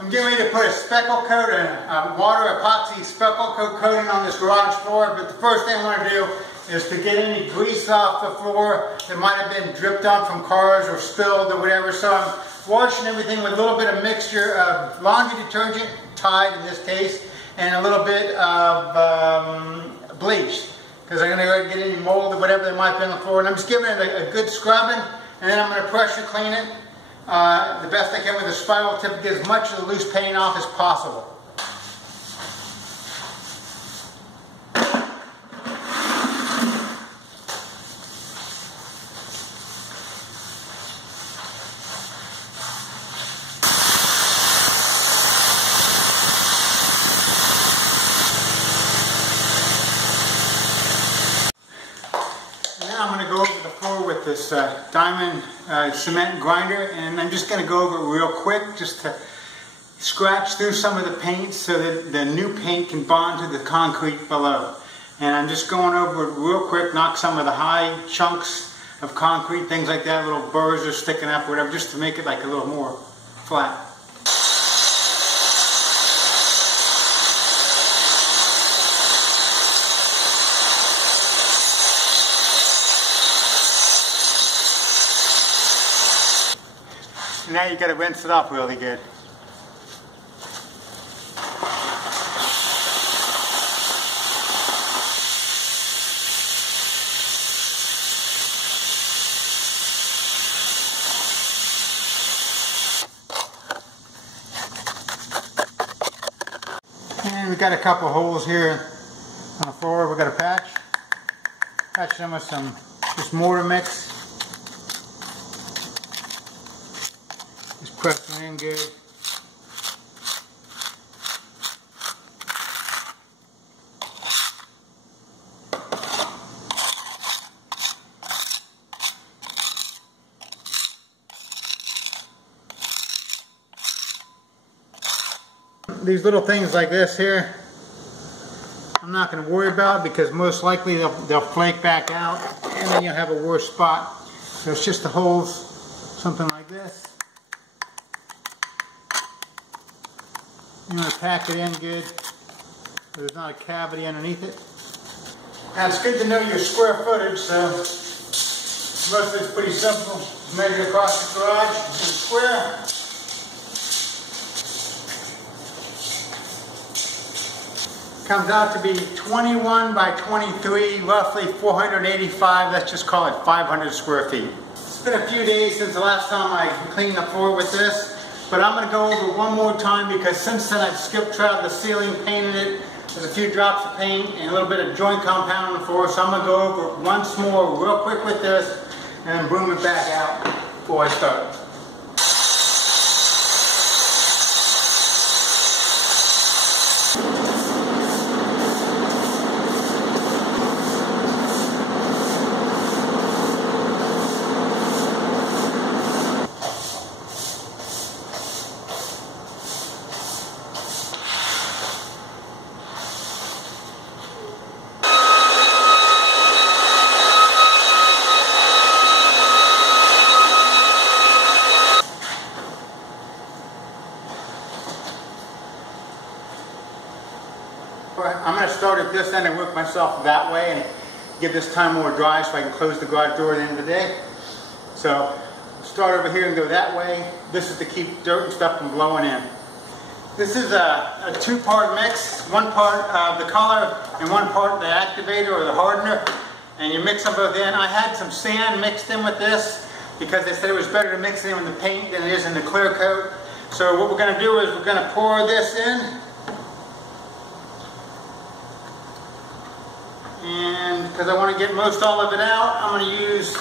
I'm getting ready to put a speckle coat, a water epoxy speckle coat coating on this garage floor, but the first thing I want to do is to get any grease off the floor that might have been dripped on from cars or spilled or whatever. So I'm washing everything with a little bit of mixture of laundry detergent, Tide in this case, and a little bit of bleach, because I'm going to go get any mold or whatever that might be on the floor. And I'm just giving it a good scrubbing, and then I'm going to pressure clean it the best I can with a spiral tip to get as much of the loose paint off as possible. I'm going to go over the floor with this diamond cement grinder, and I'm just going to go over it real quick just to scratch through some of the paint so that the new paint can bond to the concrete below. And I'm just going over it real quick, knock some of the high chunks of concrete, things like that, little burrs are sticking up, whatever, just to make it like a little more flat. Now you got to rinse it off really good. And we got a couple holes here on the floor. We got a patch them with some just mortar mix. Just press them in good. These little things like this here, I'm not going to worry about because most likely they'll flake back out and then you'll have a worse spot. So it's just the holes, something like this. You want to pack it in good so there's not a cavity underneath it. Now it's good to know your square footage, so most of it's pretty simple. Measure across the garage in square. Comes out to be 21 by 23, roughly 485, let's just call it 500 square feet. It's been a few days since the last time I cleaned the floor with this. But I'm going to go over one more time because since then I've skip troweled the ceiling, painted it. There's a few drops of paint and a little bit of joint compound on the floor. So I'm going to go over it once more real quick with this and then broom it back out before I start. I'm going to start at this end and work myself that way and give this time more dry so I can close the garage door at the end of the day. So start over here and go that way. This is to keep dirt and stuff from blowing in. This is a two-part mix, one part of the color and one part of the activator or the hardener, and you mix them both in. I had some sand mixed in with this because they said it was better to mix it in with the paint than it is in the clear coat. So what we're going to do is we're going to pour this in. And because I want to get most all of it out, I'm going to use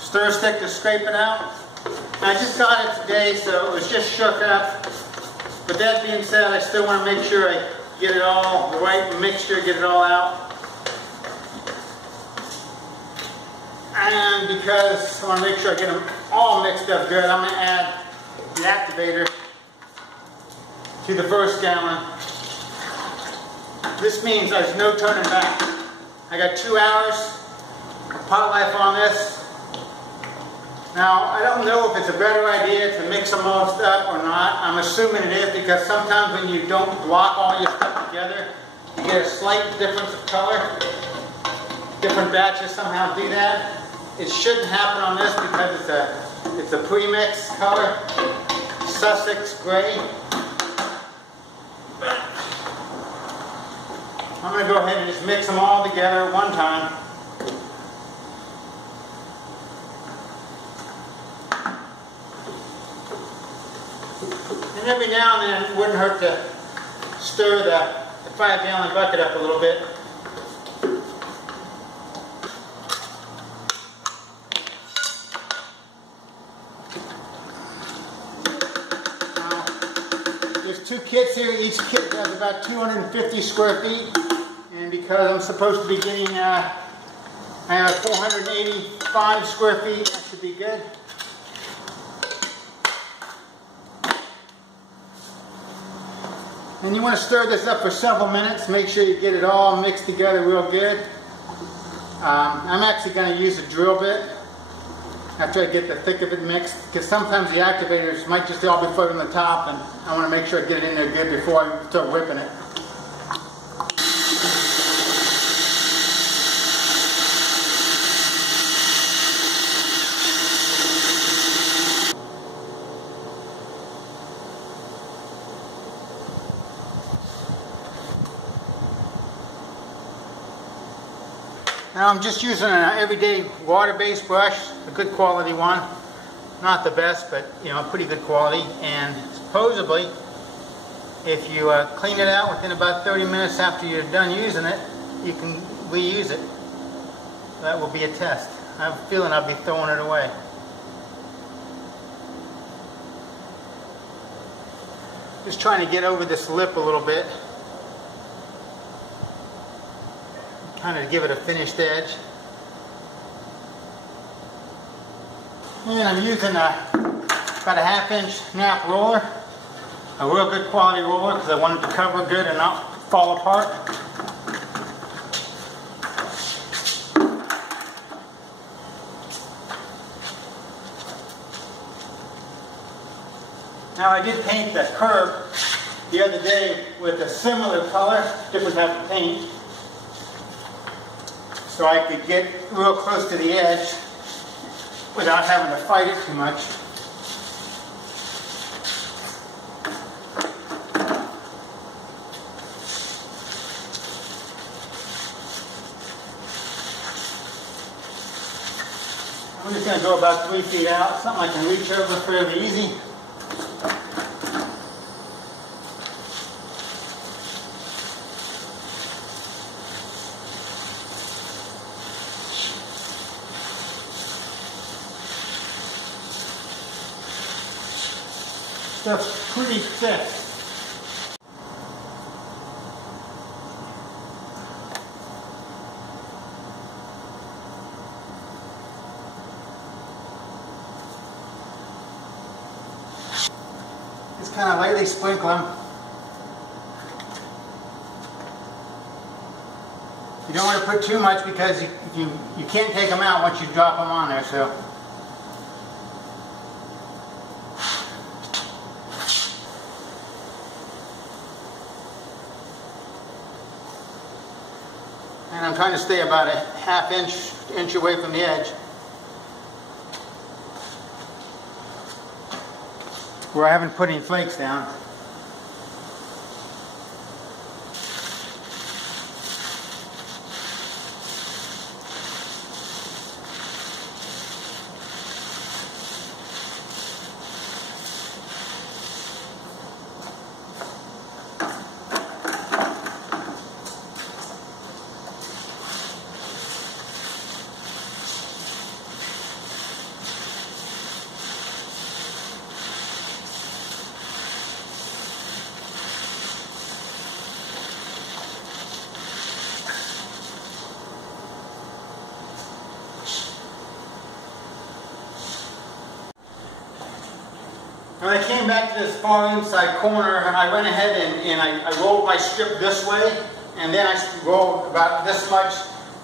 stir stick to scrape it out. And I just got it today, so it was just shook up. But that being said, I still want to make sure I get it all, the right mixture, get it all out. And because I want to make sure I get them all mixed up good, I'm going to add the activator to the first gallon. This means there's no turning back. I got 2 hours of pot life on this. Now, I don't know if it's a better idea to mix them all up or not. I'm assuming it is because sometimes when you don't block all your stuff together, you get a slight difference of color. Different batches somehow do that. It shouldn't happen on this because it's a pre-mix color, Sussex gray. I'm going to go ahead and just mix them all together at one time. And every now and then it wouldn't hurt to stir the 5-gallon bucket up a little bit. There's 2 kits here. Each kit has about 250 square feet. And because I'm supposed to be getting, I have 485 square feet, that should be good. And you want to stir this up for several minutes. Make sure you get it all mixed together real good. I'm actually going to use a drill bit after I get the thick of it mixed, because sometimes the activators might just all be floating on the top, and I want to make sure I get it in there good before I start whipping it. Now I'm just using an everyday water-based brush, a good quality one. Not the best, but you know, pretty good quality. And supposedly, if you clean it out within about 30 minutes after you're done using it, you can reuse it. That will be a test. I have a feeling I'll be throwing it away. Just trying to get over this lip a little bit. Kind of give it a finished edge. And I'm using about a 1/2-inch nap roller. A real good quality roller because I want it to cover good and not fall apart. Now I did paint the curb the other day with a similar color, different type of paint, so I could get real close to the edge without having to fight it too much. I'm just going to go about 3 feet out, something I can reach over fairly easy. Stuff's pretty thick. Just kind of lightly sprinkle them. You don't want to put too much because you can't take them out once you drop them on there. So. And I'm trying to stay about a 1/2 inch away from the edge, where I haven't put any flakes down. When I came back to this far inside corner, I went ahead and I rolled my strip this way, and then I rolled about this much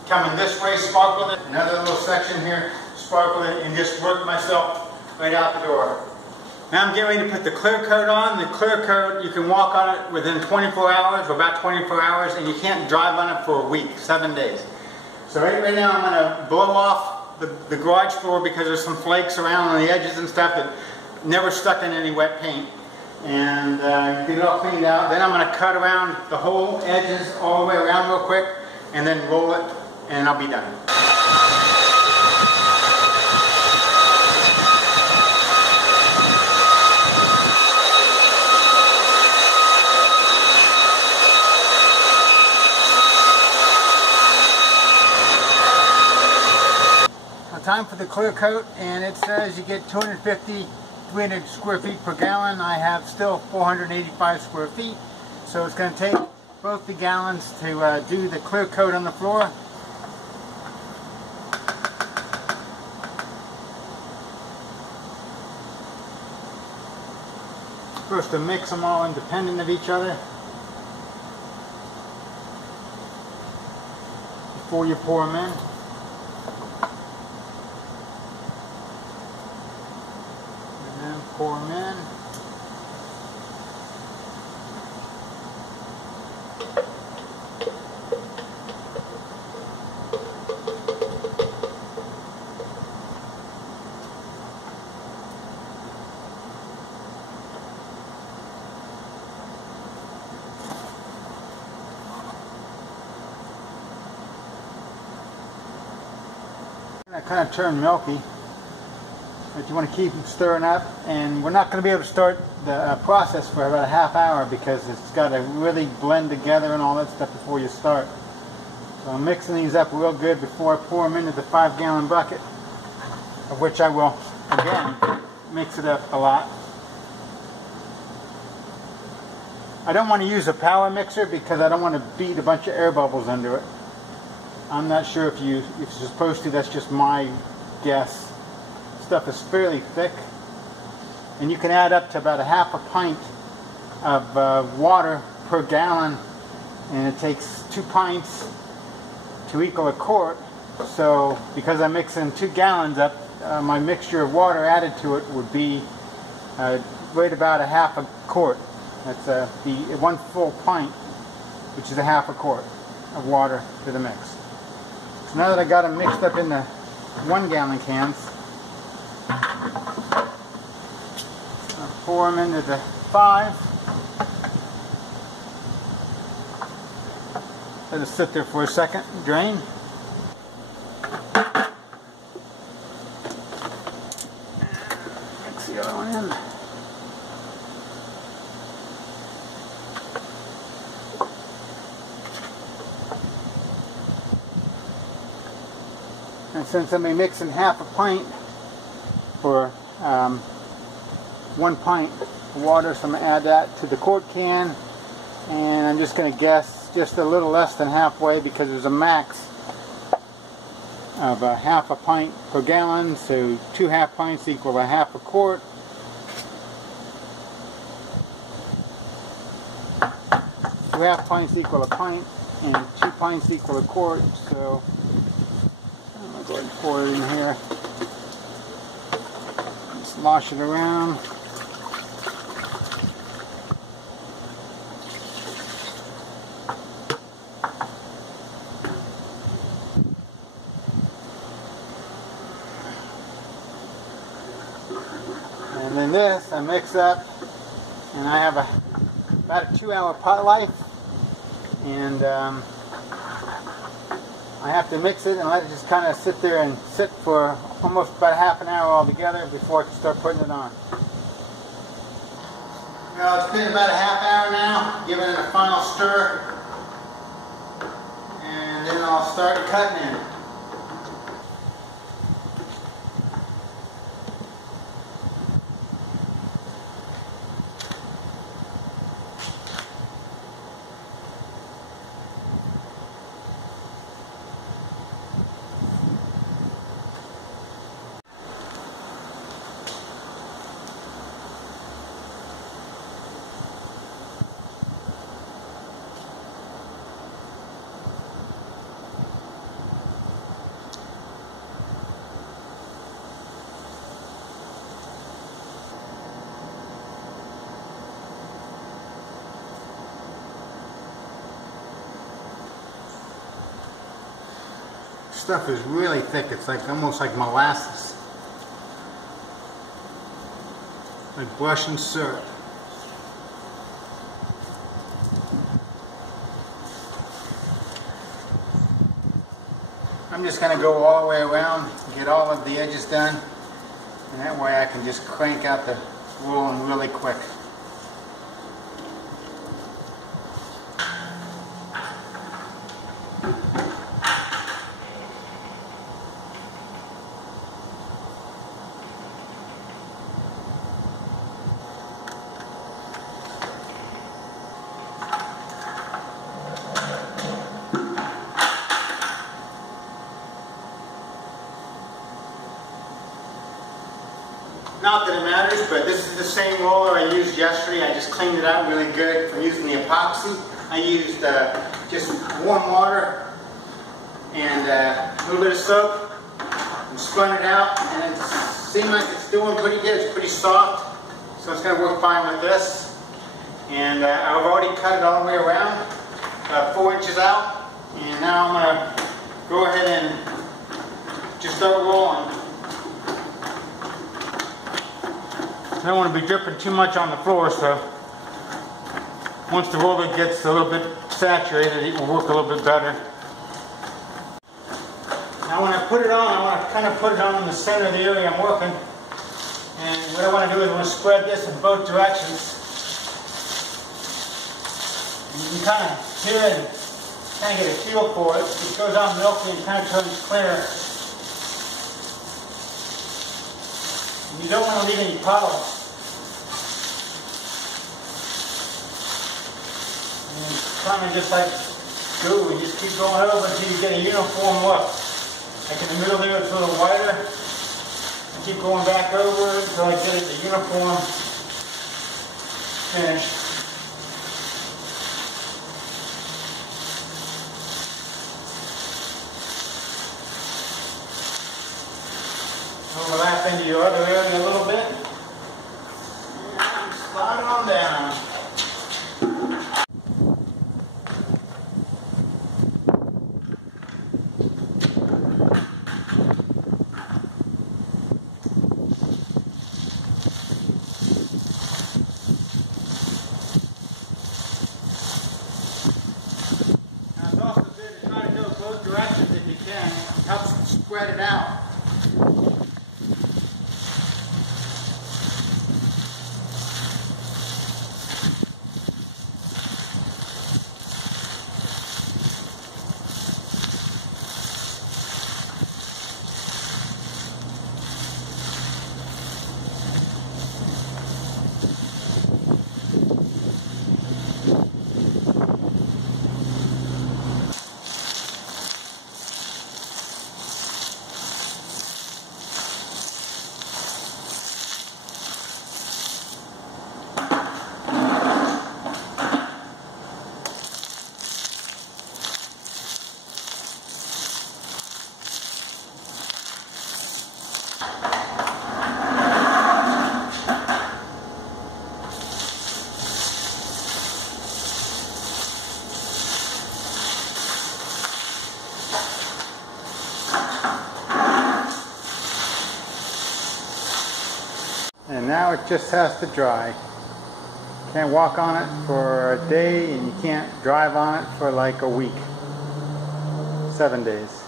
coming this way, sparkled it. Another little section here, sparkled it, and just worked myself right out the door. Now I'm getting ready to put the clear coat on. The clear coat, you can walk on it within 24 hours, or about 24 hours, and you can't drive on it for a week, 7 days. So right now I'm going to blow off the garage floor because there's some flakes around on the edges and stuff that never stuck in any wet paint. And get it all cleaned out. Then I'm going to cut around the whole edges all the way around real quick, and then roll it, and I'll be done. Time for the clear coat, and it says you get 250, 300 square feet per gallon. I have still 485 square feet, so it's going to take both the gallons to do the clear coat on the floor. First to mix them all independent of each other before you pour them in. Pour them in. I kind of turn milky. But you want to keep them stirring up, and we're not going to be able to start the process for about a half hour because it's got to really blend together and all that stuff before you start. So I'm mixing these up real good before I pour them into the 5-gallon bucket, of which I will, again, mix it up a lot. I don't want to use a power mixer because I don't want to beat a bunch of air bubbles into it. I'm not sure if you're supposed to, that's just my guess. Stuff is fairly thick, and you can add up to about a half a pint of water per gallon, and it takes 2 pints to equal a quart. So because I'm mixing 2 gallons up, my mixture of water added to it would be right about a half a quart. That's the 1 full pint, which is a half a quart of water to the mix. So now that I got them mixed up in the 1-gallon cans, I'll pour them into the 5. Let it sit there for a second, drain. Mix the other one in. And since I'm mixing half a pint for 1 pint of water, so I'm going to add that to the quart can, and I'm just going to guess just a little less than halfway because there's a max of a half a pint per gallon, so 2 half pints equal a half a quart. Two half pints equal a pint, and 2 pints equal a quart, so I'm going to go ahead and pour it in here. Slosh it around. And then this I mix up, and I have about a 2-hour pot life, and I have to mix it and let it just kind of sit there and sit for almost about half an hour altogether before I can start putting it on. Well, it's been about a half hour now, giving it a final stir, and then I'll start cutting in. stuff is really thick. It's like almost like molasses. Like brushing syrup. I'm just going to go all the way around and get all of the edges done. And that way I can just crank out the rolling really quick. Not that it matters, but this is the same roller I used yesterday. I just cleaned it out really good from using the epoxy. I used just warm water and a little bit of soap and spun it out, and it seemed like it's doing pretty good. It's pretty soft, so it's going to work fine with this. And I've already cut it all the way around, 4 inches out, and now I'm going to go ahead and just start rolling. I don't want to be dripping too much on the floor, so once the roller gets a little bit saturated, it will work a little bit better. Now when I put it on, I want to kind of put it on in the center of the area I'm working. And what I want to do is I want to spread this in both directions. And you can kind of hear it and kind of get a feel for it. It goes out milky and kind of turns clear. You don't want to leave any puddles. And kind of just like glue, you just keep going over until you get a uniform look. Like in the middle there, it's a little whiter. And keep going back over until I get it a uniform finish. Overlap into your other area a little bit. And slide it on down. Now it's also good to try to go both directions if you can. It helps spread it out. And now it just has to dry. Can't walk on it for a day, and you can't drive on it for like a week. 7 days.